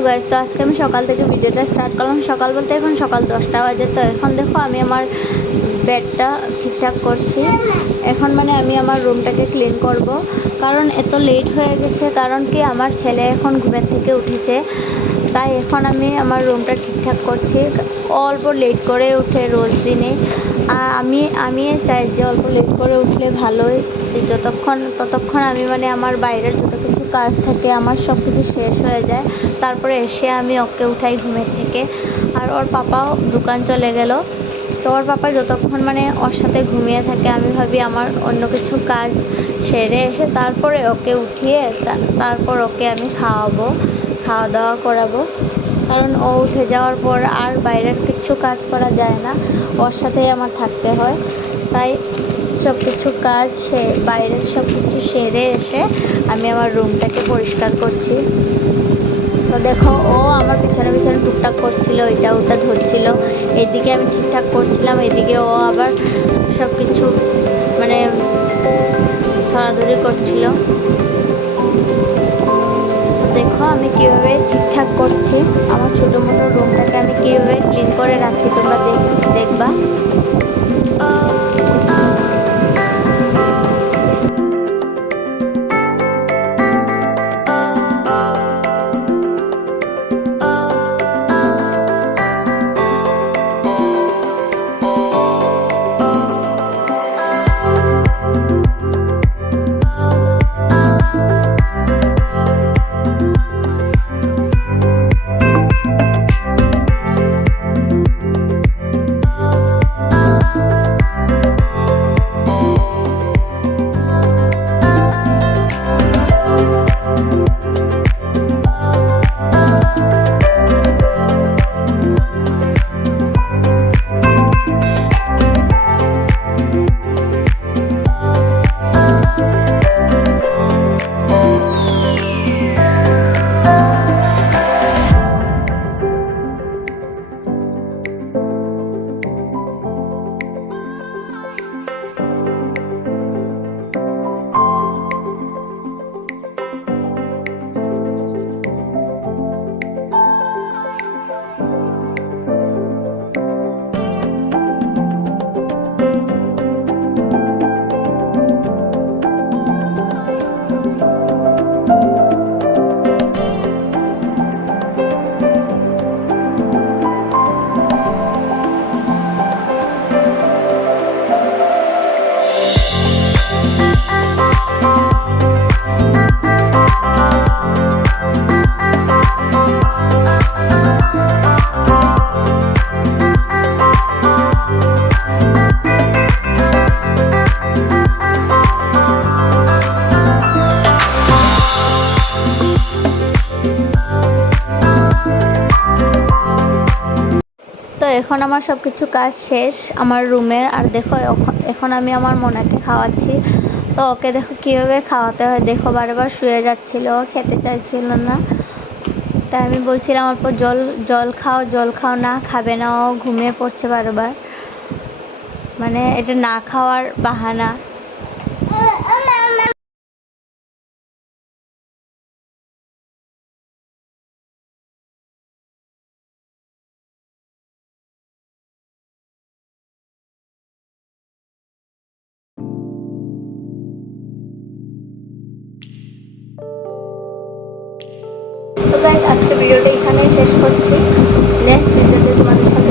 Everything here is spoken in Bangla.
হ্যালো গাইস, তো আজকে আমি সকাল থেকে ভিডিওটা স্টার্ট করলাম। সকাল বলতে এখন সকাল 10টা বাজে। তো এখন দেখো আমি আমার বেডটা ঠিকঠাক করছি। এখন মানে আমি আমার রুমটাকে ক্লিন করব, কারণ এত লেট হয়ে গেছে। কারণ কি, আমার ছেলে এখন ঘুমের থেকে উঠেছে, তাই এখন আমি আমার রুমটা ঠিকঠাক করছি। অল্প লেট করে উঠে রোজ দিনে, আর আমি চাই যে অল্প লেট করে উঠলে ভালোই। ততক্ষণ আমি মানে আমার বাইরের যত কিছু কাজ থাকে আমার সব কিছু শেষ হয়ে যায়। তারপরে এসে আমি ওকে উঠাই ঘুমের থেকে। আর ওর পাপাও দোকান চলে গেল। তো ওর পাপা যতক্ষণ মানে ওর সাথে ঘুমিয়ে থাকে, আমি ভাবি আমার অন্য কিছু কাজ সেরে এসে তারপরে ওকে উঠিয়ে তারপর ওকে আমি খাওয়া দাওয়া করাবো। কারণ ও উঠে যাওয়ার পর আর বাইরের কিছু কাজ করা যায় না, ওর সাথেই আমার থাকতে হয়। তাই সব কিছু কাজ বাইরের সব কিছু সেরে এসে আমি আমার রুমটাকে পরিষ্কার করছি। তো দেখো, ও আমার পিছনে পিছনে টুকটাক করছিল, এটা ওটা ধরছিল। এদিকে আমি ঠিকঠাক করছিলাম, এদিকে ও আবার সব কিছু মানে ধরাধরি করছিল। দেখো আমি কিভাবে ঠিকঠাক করছি আমার ছোটো মোটো রুমটাকে, আমি কিভাবে ক্লিন করে রাখি, তোমরা দেখবা। তো এখন আমার সব কিছু কাজ শেষ আমার রুমের। আর দেখো, এখন আমি আমার মোনাকে খাওয়াচ্ছি। তো ওকে দেখো কীভাবে খাওয়াতে হয়, দেখো বারবার শুয়ে যাচ্ছিল, খেতে চাইছিল না। তাই আমি বলছিলাম অল্প জল খাও, না খাবে না, ও ঘুমিয়ে পড়ছে বারবার। মানে এটা না খাওয়ার বাহানা। তো গাইস, আজকে ভিডিওটা এখানেই শেষ করছি। নেক্সট ভিডিওতে তোমাদের সাথে